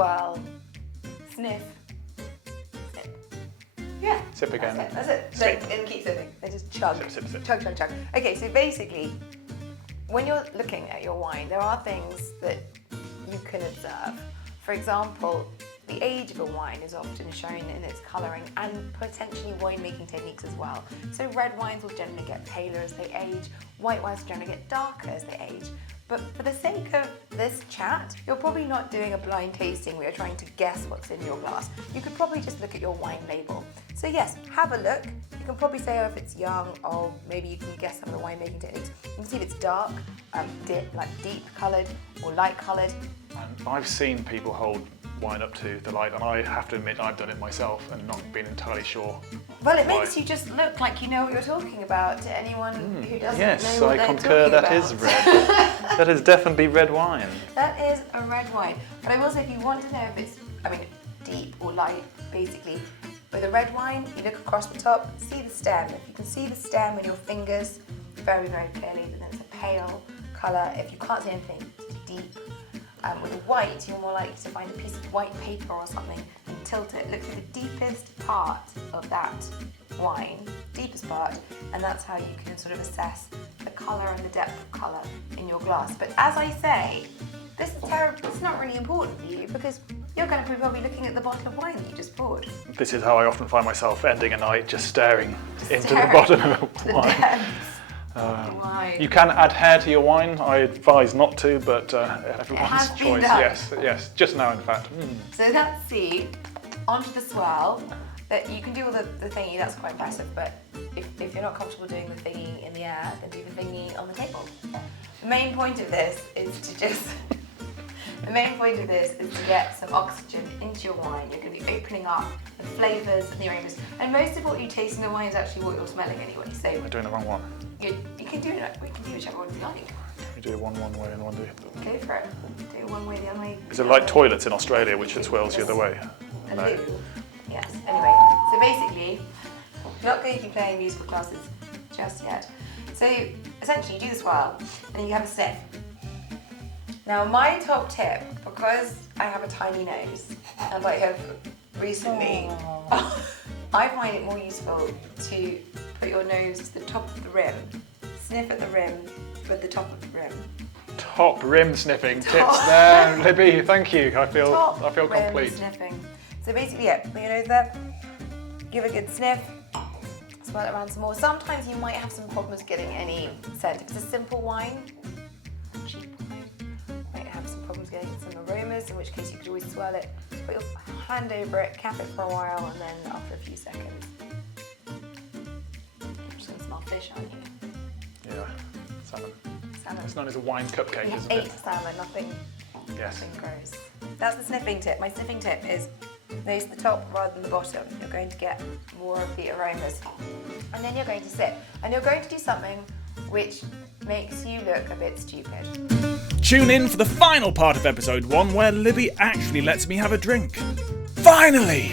swirl, sniff, sip. Yeah. Sip again. That's it. Sip. And keep sipping. Then just chug. Sip, sip, sip. Chug, chug, chug. Okay, so basically, when you're looking at your wine, there are things that you can observe. For example, the age of a wine is often shown in its colouring and potentially winemaking techniques as well. So red wines will generally get paler as they age, white wines will generally get darker as they age. But for the sake of this chat, you're probably not doing a blind tasting where you're trying to guess what's in your glass. You could probably just look at your wine label. So yes, have a look. You can probably say if it's young, old, maybe you can guess some of the winemaking techniques. You can see if it's dark, deep coloured or light coloured. And I've seen people hold wine up to the light, and I have to admit I've done it myself and not been entirely sure. Well, it why. makes you just look like you know what you're talking about to anyone who doesn't Yes, know what I they're concur. talking That about. is red. That is definitely red wine. That is a red wine. But I will say, if you want to know if it's, deep or light, basically, with a red wine, you look across the top, see the stem. If you can see the stem with your fingers very, very clearly, then it's a pale colour. If you can't see anything, it's deep. With white, you're more likely to find a piece of white paper or something and tilt it. Look for the deepest part of that wine, deepest part, and that's how you can sort of assess the colour and the depth of colour in your glass. But as I say, this is not really important for you because you're going to be probably looking at the bottle of wine that you just poured. This is how I often find myself ending a night, just staring into the bottom of a wine. Depths. Wine. You can add hair to your wine. I advise not to, but everyone's has been choice. done. Yes, just now in fact. So that's C. Onto the swirl. That you can do all the thingy, that's quite impressive, but if you're not comfortable doing the thingy in the air, then do the thingy on the table. The main point of this is to get some oxygen into your wine. You're going to be opening up the flavours and the aromas. And most of what you taste in the wine is actually what you're smelling anyway. So We're doing the wrong one. we can do whichever one you like. We do one way and one do. Go for it. Do it one way, the other way. Is it like toilets in Australia, which it swirls the other way? The No. loo. Yes. Anyway, so basically, you're not going to be playing musical classes just yet. So essentially, you do the swirl, and then you have a sip. Now, my top tip, because I have a tiny nose, and I have recently, I find it more useful to put your nose to the top of the rim, sniff at the rim with the top of the rim. Top rim sniffing tips there, Libby. Thank you. I feel Rim complete. Sniffing. So basically, put your nose there, give a good sniff, swirl it around some more. Sometimes you might have some problems getting any scent. If it's a simple wine, cheap wine, might have some problems getting some aromas, in which case you could always swirl it, put your hand over it, cap it for a while, and then after a few seconds, you're just going to smell fish, aren't you? Yeah, salmon. Salmon. It's known as a wine cupcake, We isn't ate it? salmon, nothing Yes. gross. That's the sniffing tip. My sniffing tip is nose to the top rather than the bottom. You're going to get more of the aromas. And then you're going to sip. And you're going to do something which makes you look a bit stupid. Tune in for the final part of episode 1 where Libby actually lets me have a drink. Finally!